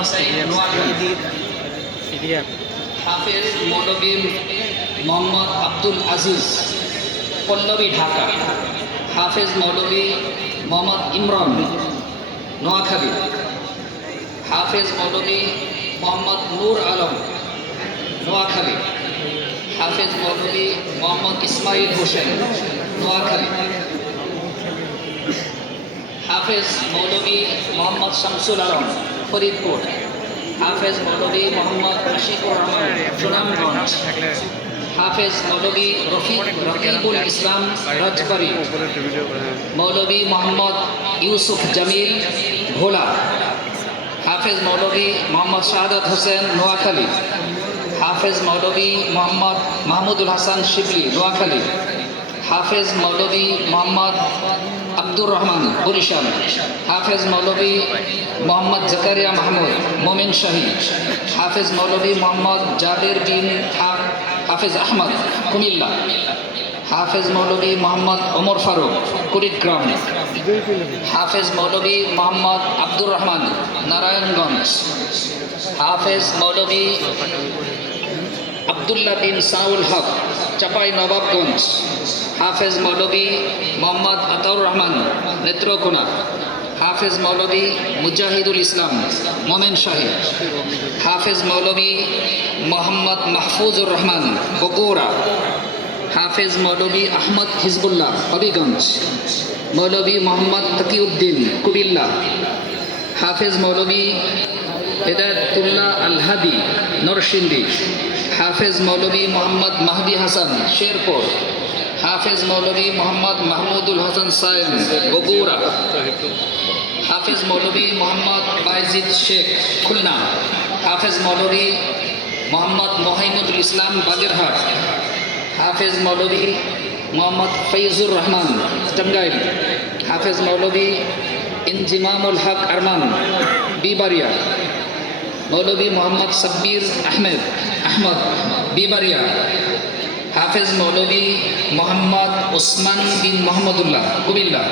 হোসেন নোয়াখালী, হাফেজ মৌলভী মোহাম্মদ আব্দুল আজিজ পল্লবী ঢাকা, হাফেজ মৌলভী মোহাম্মদ ইমরান নোয়াখালী, হাফেজ মৌলভী মোহাম্মদ নূর আলম নোয়াখালী, হাফেজ মৌলভী মোহাম্মদ ইসমাইল হোসেন নোয়াখালী, হাফেজ মৌলভী মোহাম্মদ শামসুল আলম ফরিদপুর, হাফেজ মৌলভী মোহাম্মদ আশিকুর রহমান সুনামগঞ্জ, হাফেজ মৌলভী রফিকুল ইসলাম রাজবাড়ী, মৌলভী মোহাম্মদ ইউসুফ জামিল ভোলা, হাফেজ মৌলভী মোহাম্মদ শাহাদাত হোসেন নোয়াখালী, হাফেজ মৌলভী মোহাম্মদ মাহমুদুল হাসান শিবলি নোয়াখালী, হাফেজ মৌলভী মোহাম্মদ আব্দুর রহমান বরিশাল, হাফেজ মৌলভী মোহাম্মদ জাকারিয়া মাহমুদ মোমিন শাহী, হাফেজ মৌলভী মোহাম্মদ জাবের বিন হাফেজ আহমদ কুমিল্লা, হাফেজ মৌলভী মোহাম্মদ ওমর ফারুক কুড়িগ্রাম, হাফেজ মৌলভী মোহাম্মদ আব্দুর রহমান নারায়ণগঞ্জ, হাফেজ মৌলভী আবদুল্লাহ বিন সাউল হক চাপাই নবাবগঞ্জ, হাফেজ মৌলভী মোহাম্মদ আতাউর রহমান নেত্রকোনা, হাফেজ মৌলভী মুজাহিদুল ইসলাম মোমেন শাহী, হাফেজ মৌলভী মোহাম্মদ মাহফুজুর রহমান বগুড়া, হাফেজ মৌলভী আহমদ হিজবুল্লাহ হবিগঞ্জ, মৌলভী মোহাম্মদ তকিউদ্দিন কুমিল্লা, হাফেজ মৌলভী হেদায়তুল্লাহ আল হাদি নরসিংদী, হাফেজ মৌলভী মোহাম্মদ মাহদি হাসান শেরপুর, হাফেজ মৌলভী মোহাম্মদ মাহমুদুল হাসান সায়েম বগুড়া, হাফেজ মৌলভী মোহাম্মদ বাইজিদ শেখ খুলনা, হাফেজ মৌলভী মোহাম্মদ মোহাইমুদুল ইসলাম বাগেরহাট, হাফেজ মৌলভী মোহাম্মদ ফৈজুর রহমান টাঙ্গাইল, হাফেজ মৌলভী ইনজিমামুল হক আরমান বিবারিয়া, মৌলভী মোহাম্মদ সাব্বির আহমদ বিবারিয়া, হাফেজ মৌলভী মোহাম্মদ ওসমান বিন মোহাম্মদুল্লাহ কুমিল্লা,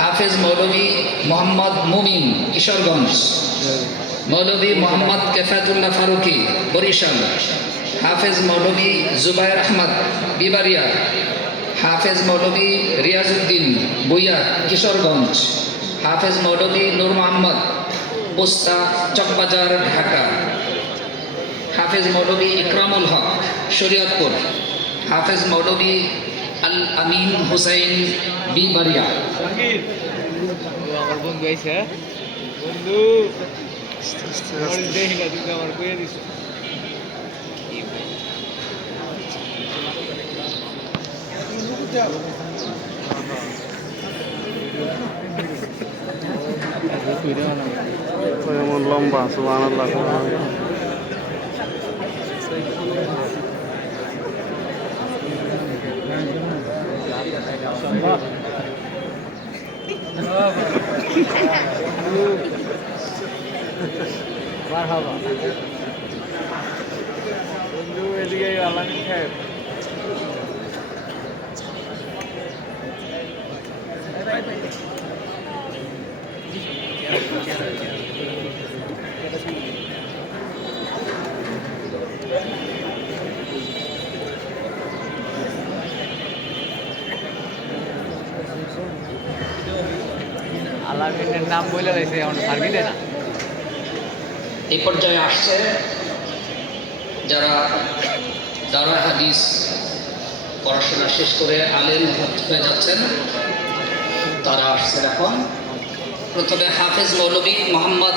হাফেজ মৌলভী মোহাম্মদ মুমিন কিশোরগঞ্জ, মৌলভী মোহাম্মদ কেফাতুল্লাহ ফারুকি বরিশাল, হাফেজ মৌলভী জুবাইর আহমদ বিবারিয়া, হাফেজ মৌলভী রিয়াজউদ্দিন বুইয়া কিশোরগঞ্জ, হাফেজ মৌলভী নূর মোহাম্মদ পোস্তা চকবাজার ঢাকা, হাফেজ মৌলভী ইকরামুল হক শরীয়তপুর, হাফেজ মৌলভী আল আমিন হুসাইন বিবারিয়া। আমার বন্ধু আইছে বন্ধু দেখি না তুমি আমার কইয়া দিছ এমন লম্বা সুবহানাল্লাহ। মারহাবা বন্ধু এদিকে আলামিন সাহেব আলামিনের নাম বলে দিয়েছে এখন সার্ভি দেয় না। এই পর্যায়ে আসছে যারা দারুল হাদিস পড়াশোনা শেষ করে আলেম হয়ে যাচ্ছেন তারা আসছেন এখন। প্রথমে হাফেজ মৌলভী মোহাম্মদ